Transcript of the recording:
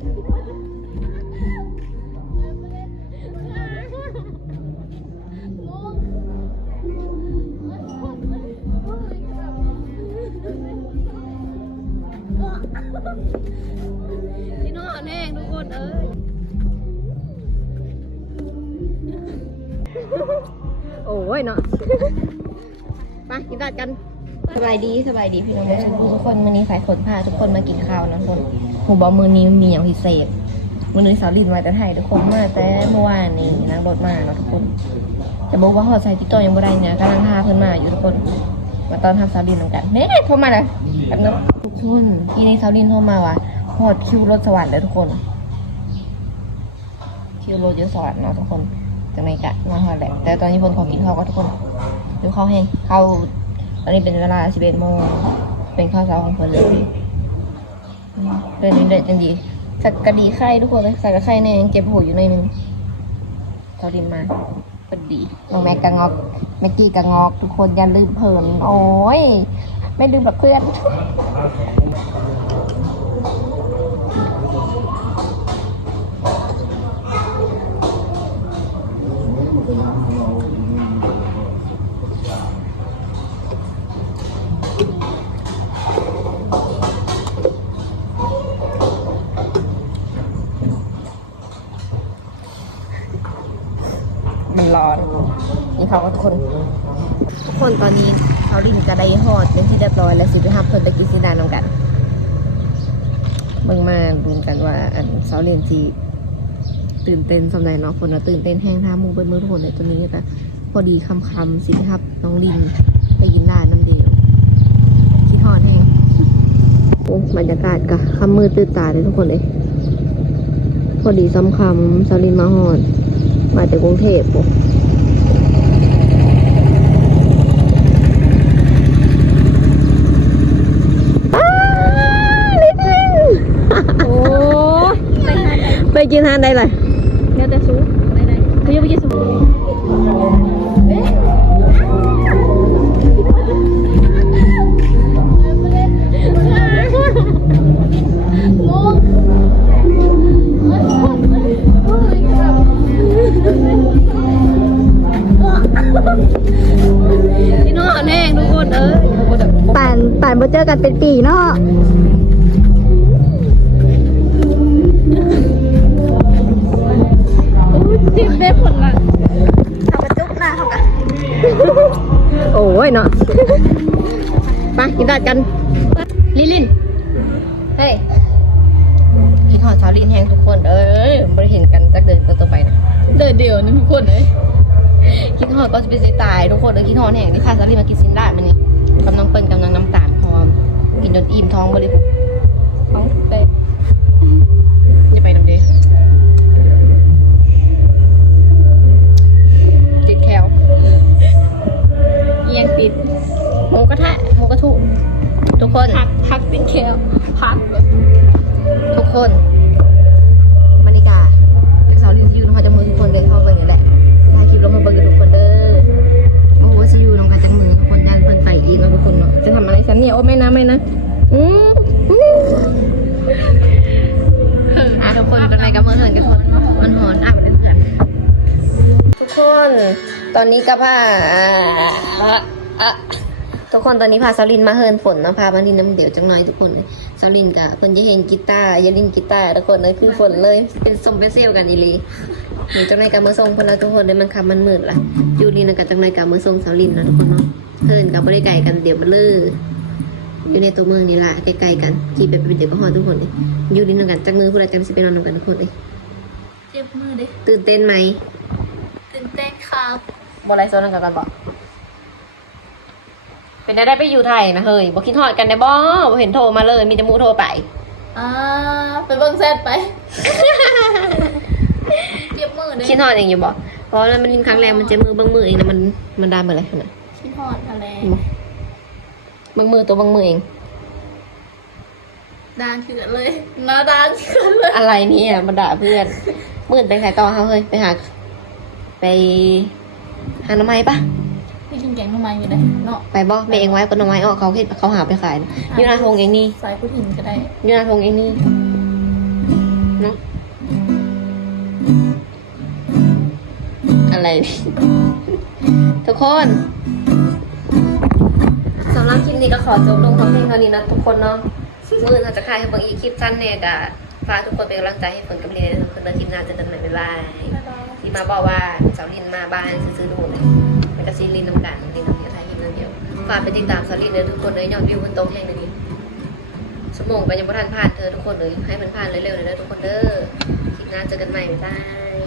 พี่น้องแน่ทุกคนเอ้ย โอ้ยเนาะไปกินดาดกัน สบายดีสบายดีพี่น้องทุกคนวันนี้สายฝนพาทุกคนมากินข้าวนะทุกคน ผมบอกมือนี้มีอย่างพิเศษ มือนี้สาวลินมาแต่ไทยทุกคนมาแต่เมื่อวานนี้นั่งรถมาเนาะทุกคนแต่บอกว่าหอดใส่ติ๊กต็อยังไม่ได้เนี่ยกำลังพาเพิ่นมาอยู่ทุกคน มาตอนทำสาวลินเหมือนกันเน่โทรมาเลยกันเนทุกคนทีนี้สาวลินโทรมาว่าหอดคิวรถสวรรค์เลยทุกคน คิวรถเยอะสวรรค์เนาะทุกคนจังไรกะมาหอดแหละแต่ตอนนี้เพิ่นขอกินข้าวก็ทุกคนดูข้าวแห้งข้าวตอนนี้เป็นเวลา11โมงเป็นข้าวเช้าของเพิ่นเลย เดินเดินจังดีสักกะดีไข่ทุกคนเลยสักกะไข่เนี่ยยังเก็บหัวอยู่ในอยนึงเขาดินมาพอดีน้องแม็กกะงอกแม็กกี้กะงอก ทุกคนอย่าลืมเพิ่นโอ้ย ไม่ลืมแบบเพื่อน มันร้อน นี่เขาก็ทุกคนทุกคนตอนนี้เขาลินกระไดฮอดเป็นที่เรียบร้อยแล้วสิไปหับเพิ่นไปกินซีดานนำกันเบิ่งมาดูกันว่าอันเสาเรียนสีตื่นเต้นสำหรับเนาะคนเราตื่นเต้นแห้งท่ามูเบิ้ลมือทุกคนในตัวนี้แต่พอดีคำคำสิไปหับน้องลินไปกินร้านน้ำเดียวคิดฮอดแห้งโอ้บรรยากาศกะคำมืดตื่นตาเลยทุกคนเลยพอดีซ้ำคำเสาลินมาฮอด มาจากกรุงเทพปุ๊โอ้ไปกินทานได้เลยเดี๋ยวแต่ซูไหนๆเขายังไม่กินซู พี่น้องแน่ทุกคนเอ้ยป่านป่านมาเจอกันเป็นปีเนาะจิ้มได้ผลละทำกระจุกหน้าเขากันโอ้ยเนาะไปกินดาดกัน ลิลินเฮ้ยคิดหอดสาวลินแหงทุกคน เอ้ยไม่ได้เห็นกันจักเดินตัวต่อไปนะเดินเดียวนึงทุกคนเลย คิดหอดก็จะเป็นสิตายทุกคนเลยคิดหอดแห่งที่ค่าสาวลินมากินซินได้มันนี่กำลังเปิ้นกำลังน้ำตาลพร้อมกินจนอิ่มท้องไปเลยท้องเต็ม ไรฉันเนี่ยโอ้ไม่นะไม่นะอืมอืมอะทุกคนเป็นไรกับมือเหินกันทุกคนมันหอนอะเป็นกันทุกคน ตอนนี้ก็พาอะอะทุกคนตอนนี้พาซาลินมาเฮินฝนนะพามาลินน้ำเดี๋ยวจังหน่อยทุกคนเลยซาลินกับเพิ่นจะเห็นกีตาร์อย่าลินกีตาร์ทุกคนเลยคือฝนเลย เป็นสมเป็นเซลกันอีหลีหนูจังไหนกับมือทรงคนเราทุกคนเลยมันคำมันมืดล่ะยูรีนะกับจังไหนกับมือทรงซาลินนะทุกคนเนาะเฮินกับบริไก่กันเดี๋ยวมันลือ อยู่ในตัวเมืองนี่ล่ะใกล้ๆกันที่แบบเป็นเดี๋ยวก็ฮอดทุกคนเลยยูรีนะกันจังมือพวกเราจำสิไปนอนนำกันทุกคนเลยเจ็บมือดิตื่นเต้นไหมตื่นเต้นครับบอไรโซนกันกันบอกเป็นได้ได้ไปอยู่ไทยนะเฮ้ยบอกคิดฮอดกันได้บ่บ่เห็นโทรมาเลย มีแต่หมูโทรไปอ่าไปเบิ่งแซดไปเจ็บมือดิคิดฮอดเองอยู่บ่เพราะว่ามันลินครั้งแรกมันเจะมือเบางมือเองนะมันมันดามอะไรขนาดคิดฮอดทะเล บางมือตัวบางมือเองดานคือกันเลยหน้าดานคือกันเลย อะไรเนี่ยมันด่าเพื่อนมื่นไปขายต่อเขาเฮ้ยไปหา ไปหาหน่อไม้ปะพี่กินแกงทำไมอยู่เลยเนาะไปบ่แม่เองไว้ก็หน่อไม้ออกเขาเฮ็ดเขาหาไปขายนะอยูนาทงเองนี่สายกุถินก็ได้อยูนาทงเองนี่เนาะอะไร ทุกคนสำหรับคลิปนี้ก็ขอจบลงเพลงเท่านี้นะทุกคนเนาะมือเราจะคายให้เบิ่งอีกคลิปสั้นแน่กะฝากทุกคนเป็นกำลังใจให้ผลกับเรียนทุกคนในคลิปหน้าเจะกันใหม่บ๊ายที่มาบอกว่าสาวลินมาบ้านซื้อดูเลยมันก็ซีลินน้ำกันลินน้ำเดียวไทยลินน้ำเดียวฝากไปติดตามสาวลินเลยทุกคนเลยยอดวิวมันตรงแห่งนี้สมองไปยังบ่ทันผ่านเธอทุกคนเลยให้มันผ่านเร็วๆเลยเด้อทุกคนเด้อคลิปหน้าเจอกันใหม่บ๊ายบาย